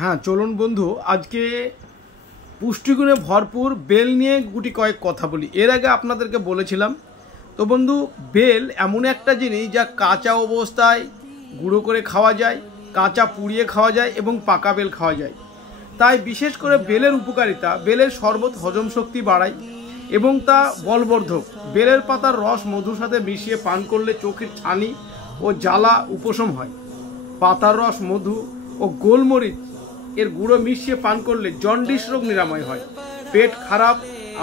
হ্যাঁ, চলুন বন্ধু আজকে পুষ্টিগুণে ভরপুর বেল নিয়ে গুটি কয়েক কথা বলি। এর আগে আপনাদেরকে বলেছিলাম। তো বন্ধু, বেল এমন একটা জিনিস যা কাঁচা অবস্থায় গুঁড়ো করে খাওয়া যায়, কাঁচা পুড়িয়ে খাওয়া যায় এবং পাকা বেল খাওয়া যায়। তাই বিশেষ করে বেলের উপকারিতা, বেলের শরবত হজম শক্তি বাড়ায় এবং তা বলবর্ধক। বেলের পাতার রস মধুর সাথে মিশিয়ে পান করলে চোখের ছানি ও জ্বালা উপশম হয়। পাতার রস, মধু ও গোলমরিচ এর গুঁড়ো মিশিয়ে পান করলে জন্ডিস রোগ নিরাময় হয়। পেট খারাপ,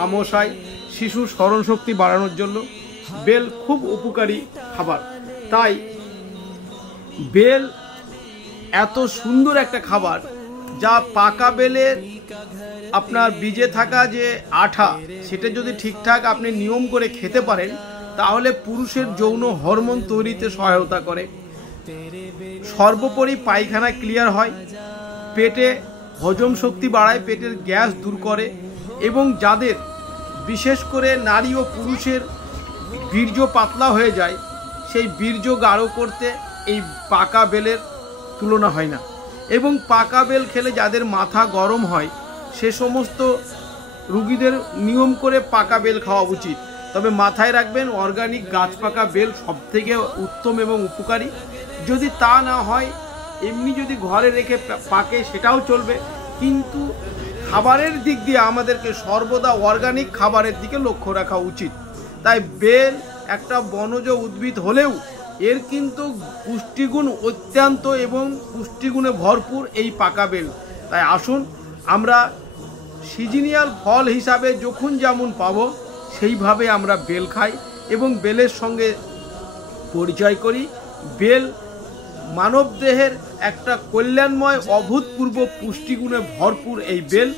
আমশায়, শিশুর স্মরণশক্তি বাড়ানোর জন্য বেল খুব উপকারী খাবার। তাই বেল এত সুন্দর একটা খাবার যা পাকা বেলের আপনার বীজে থাকা যে আঠা, সেটা যদি ঠিকঠাক আপনি নিয়ম করে খেতে পারেন তাহলে পুরুষের যৌন হরমোন তৈরিতে সহায়তা করে। সর্বোপরি পায়খানা ক্লিয়ার হয়, পেটে হজম শক্তি বাড়ায়, পেটের গ্যাস দূর করে এবং যাদের বিশেষ করে নারী ও পুরুষের বীর্য পাতলা হয়ে যায় সেই বীর্য গাঢ় করতে এই পাকা বেলের তুলনা হয় না। এবং পাকা বেল খেলে যাদের মাথা গরম হয় সে সমস্ত রুগীদের নিয়ম করে পাকা বেল খাওয়া উচিত। তবে মাথায় রাখবেন, অর্গানিক গাছ পাকা বেল সবথেকে উত্তম এবং উপকারী। যদি তা না হয় এমনি যদি ঘরে রেখে পাকে সেটাও চলবে, কিন্তু খাবারের দিক দিয়ে আমাদেরকে সর্বদা অর্গানিক খাবারের দিকে লক্ষ্য রাখা উচিত। তাই বেল একটা বনজ উদ্ভিদ হলেও এর কিন্তু পুষ্টিগুণ অত্যন্ত এবং পুষ্টিগুণে ভরপুর এই পাকা বেল। তাই আসুন আমরা সিজনিয়াল ফল হিসাবে যখন যেমন পাবো সেইভাবে আমরা বেল খাই এবং বেলের সঙ্গে পরিচয় করি। বেল মানব দেহের একটা কল্যাণময় অভূতপূর্ব পুষ্টিগুণে ভরপুর এই বেল।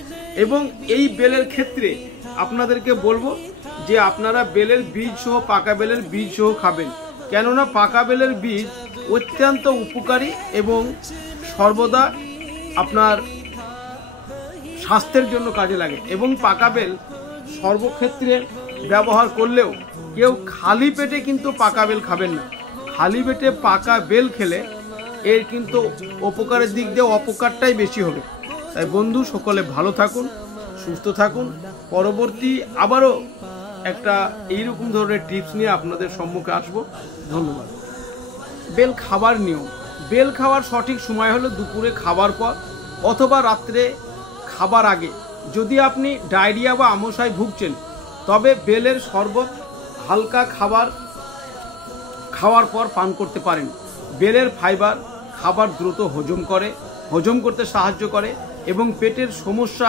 এবং এই বেলের ক্ষেত্রে আপনাদেরকে বলবো যে আপনারা বেলের বীজ সহ, পাকা বেলের বীজ সহ খাবেন, কেননা পাকা বেলের বীজ অত্যন্ত উপকারী এবং সর্বদা আপনার স্বাস্থ্যের জন্য কাজে লাগে। এবং পাকা বেল সর্বক্ষেত্রে ব্যবহার করলেও কেউ খালি পেটে কিন্তু পাকা বেল খাবেন না। খালি পেটে পাকা বেল খেলে এর কিন্তু উপকারের দিক দিয়ে অপকারটাই বেশি হবে। তাই বন্ধু, সকলে ভালো থাকুন, সুস্থ থাকুন। পরবর্তী আবারও একটা এইরকম ধরনের টিপস নিয়ে আপনাদের সম্মুখে আসবো। ধন্যবাদ। বেল খাবার নিয়ম: বেল খাওয়ার সঠিক সময় হলো দুপুরে খাবার পর অথবা রাত্রে খাবার আগে। যদি আপনি ডায়রিয়া বা আমশায় ভুগছেন তবে বেলের শরবত হালকা খাওয়ার পর পান করতে পারেন। বেলের ফাইবার খাবার দ্রুত হজম করতে সাহায্য করে এবং পেটের সমস্যা